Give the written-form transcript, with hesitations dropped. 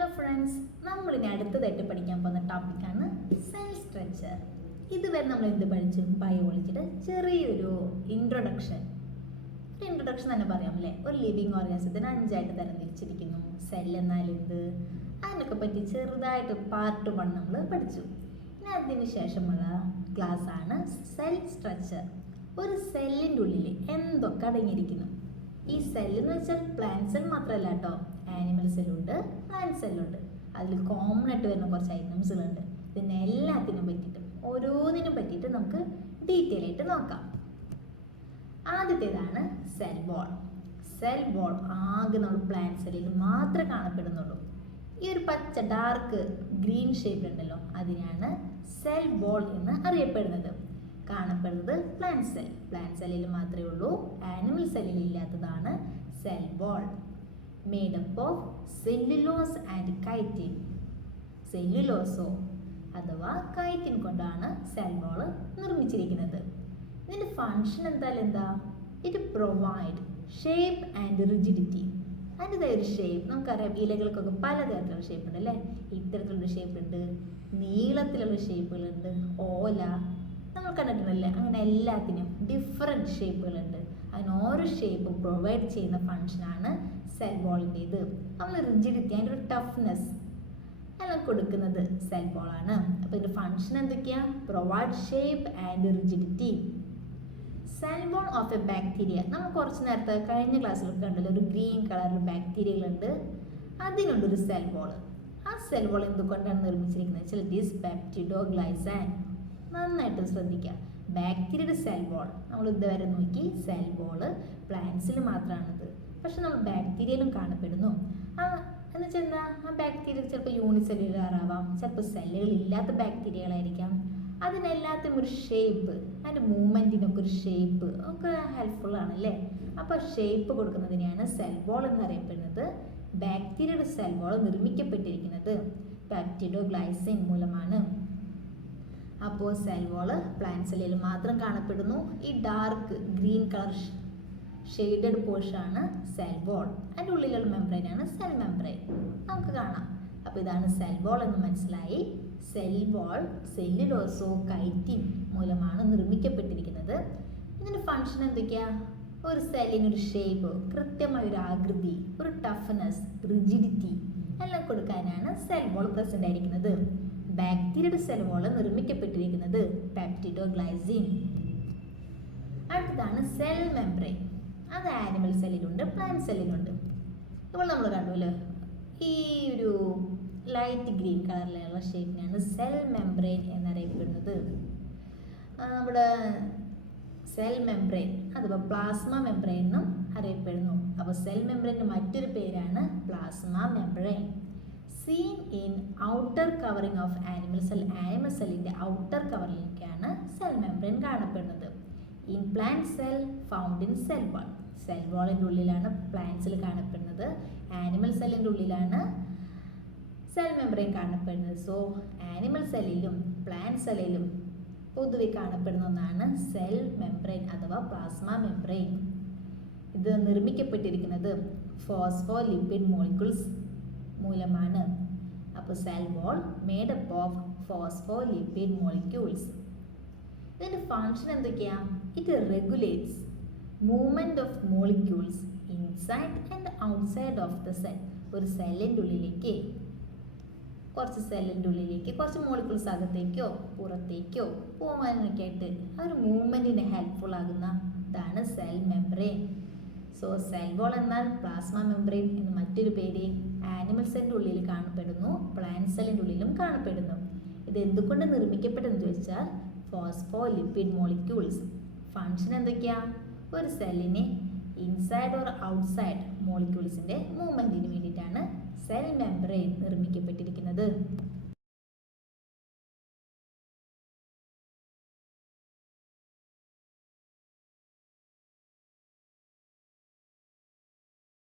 Hello friends, നമ്മളിനി അടുത്തതായിട്ട് പഠിക്കാൻ പോകുന്ന ടോപ്പിക്കാണ് സെൽ സ്ട്രക്ചർ. ഇതുവരെ നമ്മൾ എന്ത് പഠിച്ചു? ബയോളജിയുടെ ചെറിയൊരു ഇൻട്രൊഡക്ഷൻ തന്നെ പറയാം അല്ലേ. ഒരു ലിവിങ് ഓർഗാനിസത്തിന് 5ആയിട്ട് തരംതിരിച്ചിരിക്കുന്നു. സെൽ എന്നാൽ എന്ത്, അതിനൊക്കെ പറ്റി ചെറുതായിട്ട് പാർട്ട് 1 നമ്മൾ പഠിച്ചു. ഇനി അതിന് ശേഷമുള്ള ക്ലാസ് ആണ് സെൽ സ്ട്രക്ചർ. ഒരു സെല്ലിൻ്റെ ഉള്ളിൽ എന്തൊക്കെ അടങ്ങിയിരിക്കുന്നു. ഈ സെല്ലെന്ന് വെച്ചാൽ പ്ലാന്റ് സെൽ മാത്രമല്ല കേട്ടോ, ആനിമൽ സെല്ലുണ്ട്, പ്ലാന്റ് സെല്ലുണ്ട്. അതിൽ കോമൺ ആയിട്ട് വരുന്ന കുറച്ച് ഐറ്റംസുകളുണ്ട്. ഇതിനെ എല്ലാത്തിനും പറ്റിയിട്ടും ഓരോന്നിനും പറ്റിയിട്ട് നമുക്ക് ഡീറ്റെയിൽ ആയിട്ട് നോക്കാം. ആദ്യത്തേതാണ് സെൽ വാൾ. സെൽ വാൾ ആകെ നമ്മൾ പ്ലാന്റ് സെല്ലിൽ മാത്രമേ കാണപ്പെടുന്നുള്ളൂ. ഈ ഒരു പച്ച ഡാർക്ക് ഗ്രീൻ ഷേപ്പിലുണ്ടല്ലോ, അതിനാണ് സെൽ വാൾ എന്ന് അറിയപ്പെടുന്നത്. കാണപ്പെടുന്നത് പ്ലാന്റ് സെല്ലിൽ മാത്രമേ ഉള്ളൂ. ആനിമൽ സെല്ലിൽ ഇല്ലാത്തതാണ് cell wall. Made up of cellulose and chitin. സെല്ലുലോസോ അഥവാ കൈറ്റിൻ കൊണ്ടാണ് സെൽ വാൾ നിർമ്മിച്ചിരിക്കുന്നത്. ഇതിൻ്റെ ഫങ്ഷൻ എന്താ? It provide shape and rigidity. അതിൻ്റെ ഒരു ഷേപ്പ് നമുക്കറിയാം, ഇലകൾക്കൊക്കെ പലതരത്തിലുള്ള ഷേപ്പ് ഉണ്ട് അല്ലേ. ഇത്തരത്തിലുള്ള ഷേപ്പ് ഉണ്ട്, നീളത്തിലുള്ള ഷേപ്പുകളുണ്ട്, ഓല നമ്മൾ കണ്ടിട്ടുണ്ടല്ലേ. അങ്ങനെ എല്ലാത്തിനും ഡിഫറെൻറ്റ് ഷേപ്പുകളുണ്ട്. അതിന് ഓരോ ഷേപ്പ് പ്രൊവൈഡ് ചെയ്യുന്ന ഫങ്ഷനാണ് സെൽ വാളിൻ്റേത്. നമ്മൾ റിജിഡിറ്റി, അതിൻ്റെ ഒരു ടഫ്നെസ് എല്ലാം കൊടുക്കുന്നത് സെൽ വാളാണ്. അപ്പോൾ ഇതിൻ്റെ ഫങ്ഷൻ എന്തൊക്കെയാണ്? Provide shape and rigidity. Cell wall of A bacteria, നമ്മൾ കുറച്ച് നേരത്തെ കഴിഞ്ഞ ക്ലാസ്സിലൊക്കെ കണ്ടല്ലോ, ഒരു ഗ്രീൻ കളറിൽ ബാക്ടീരിയകളുണ്ട്, അതിനുണ്ടൊരു സെൽ വാൾ. ആ സെൽ വാൾ എന്തുകൊണ്ടാണ് നിർമ്മിച്ചിരിക്കുന്നത് വെച്ചാൽ ഇറ്റ് ഈസ് പെപ്റ്റിഡോഗ്ലൈസാൻ. നന്നായിട്ട് ശ്രദ്ധിക്കുക. ബാക്ടീരിയയുടെ സെൽ വാൾ നമ്മൾ ഇതുവരെ നോക്കി, സെൽ വാൾ പ്ലാന്റ്സിൽ മാത്രമാണിത്. പക്ഷെ നമ്മൾ ബാക്ടീരിയയിലും കാണപ്പെടുന്നു. എന്ന് വെച്ചാൽ എന്താ? ആ ബാക്ടീരിയ ചിലപ്പോൾ യൂണിസെല്ലുലാർ ആവാം, ചിലപ്പോൾ സെല്ലുകൾ ഇല്ലാത്ത ബാക്ടീരിയകളായിരിക്കാം. അതിനെല്ലാത്തിനും ഒരു ഷേപ്പ്, അതിൻ്റെ മൂവ്മെൻറ്റിനൊക്കെ ഒരു ഷേപ്പ് ഒക്കെ ഹെൽപ്ഫുൾ ആണല്ലേ. അപ്പോൾ ഷേപ്പ് കൊടുക്കുന്നതിനെയാണ് സെൽ വാൾ എന്നറിയപ്പെടുന്നത്. ബാക്ടീരിയയുടെ സെൽ വാൾ നിർമ്മിക്കപ്പെട്ടിരിക്കുന്നത് പെപ്റ്റിഡോഗ്ലൈസിൻ മൂലമാണ്. അപ്പോൾ സെൽ വാൾ പ്ലാന്റ് സെല്ലിൽ മാത്രം കാണപ്പെടുന്നു. ഈ ഡാർക്ക് ഗ്രീൻ കളർ ഷെയ്ഡഡ് പോർഷനാണ് സെൽ വാൾ. അതിൻ്റെ ഉള്ളിലുള്ള മെംബ്രെയിനാണ് സെൽ മെംബ്രെയിൻ. നമുക്ക് കാണാം. അപ്പോൾ ഇതാണ് സെൽ വാൾ എന്ന് മനസ്സിലായി. സെൽ വാൾ സെല്ലുലോസോ കൈറ്റിൻ മൂലമാണ് നിർമ്മിക്കപ്പെട്ടിരിക്കുന്നത്. ഇതിൻ്റെ ഫങ്ഷൻ എന്തൊക്കെയാണ്? ഒരു സെല്ലിനൊരു ഷേപ്പ്, കൃത്യമായ ഒരു ആകൃതി, ഒരു ടഫ്നെസ്, റിജിഡിറ്റി എല്ലാം കൊടുക്കാനാണ് സെൽ വാൾ പ്രസൻ്റ് ആയിരിക്കുന്നത്. ബാക്ടീരിയയുടെ സെൽ വാൾ നിർമ്മിക്കപ്പെട്ടിരിക്കുന്നത് പെപ്റ്റിഡോഗ്ലൈസിൻ. അടുത്തതാണ് സെൽ മെംബ്രെയിൻ. അത് ആനിമൽ സെല്ലിലുണ്ട്, പ്ലാന്റ് സെല്ലിലുണ്ട്. ഇപ്പോൾ നമ്മൾ കണ്ടുല്ലോ, ഈ ഒരു ലൈറ്റ് ഗ്രീൻ കളറിലുള്ള ഷേപ്പിനാണ് സെൽ മെംബ്രെയിൻ എന്നറിയപ്പെടുന്നത്. നമ്മുടെ സെൽ മെംബ്രെയിൻ അഥവാ പ്ലാസ്മ മെംബ്രെയിൻ എന്നും അറിയപ്പെടുന്നു. അപ്പോൾ സെൽ മെംബ്രെയിൻ്റെ മറ്റൊരു പേരാണ് plasma membrane. Seen in outer covering of animal cell. Animal സെല്ലിൻ്റെ ഔട്ടർ കവറിലേക്കാണ് സെൽ മെംബ്രെയിൻ കാണപ്പെടുന്നത്. In plant cell found in cell wall. Cell വാളിൻ്റെ ഉള്ളിലാണ് പ്ലാന്റ്സിൽ കാണപ്പെടുന്നത്. ആനിമൽ സെല്ലിൻ്റെ ഉള്ളിലാണ് സെൽ മെംബ്രെയിൻ കാണപ്പെടുന്നത്. സോ ആനിമൽ സെല്ലിലും പ്ലാന്റ് സെല്ലിലും പൊതുവെ കാണപ്പെടുന്ന ഒന്നാണ് സെൽ മെംബ്രെയിൻ അഥവാ പ്ലാസ്മ മെംബ്രെയിൻ. ഇത് നിർമ്മിക്കപ്പെട്ടിരിക്കുന്നത് ഫോസ്ഫോലിപ്പിഡ് മോളിക്യൂൾസ് മൂലമാണ്. അപ്പോൾ cell wall made up of phospholipid molecules. ഇതിൻ്റെ ഫങ്ഷൻ എന്തൊക്കെയാണ്? It regulates movement of molecules inside and outside of the cell. ഒരു സെല്ലിൻ്റെ ഉള്ളിലേക്ക് കുറച്ച് മോളിക്യൂൾസ് അകത്തേക്കോ പുറത്തേക്കോ പോകാനൊക്കെ ആയിട്ട് ആ ഒരു മൂവ്മെൻറ്റിന് ഹെൽപ്ഫുൾ ആകുന്ന ഇതാണ് cell membrane. So cell wall എന്നാൽ പ്ലാസ്മ മെംബ്രെയിൻ എന്ന് മറ്റൊരു പേര്. ആനിമൽ സെല്ലിൻ്റെ ഉള്ളിൽ കാണപ്പെടുന്നു, പ്ലാന്റ് സെല്ലിൻ്റെ ഉള്ളിലും കാണപ്പെടുന്നു. ഇത് എന്തുകൊണ്ട് നിർമ്മിക്കപ്പെട്ടെന്ന് ചോദിച്ചാൽ ഫോസ്ഫോലിപ്പിഡ് മോളിക്യൂൾസ്. ഫങ്ഷൻ എന്തൊക്കെയാണ്? ഒരു സെല്ലിനെ ഇൻസൈഡ് ഓർ ഔട്ട്സൈഡ് മോളിക്യൂൾസിൻ്റെ മൂവ്മെൻറ്റിന് വേണ്ടിയിട്ടാണ് സെൽ മെംബ്രെയിൻ നിർമ്മിക്കപ്പെട്ടിരിക്കുന്നത്.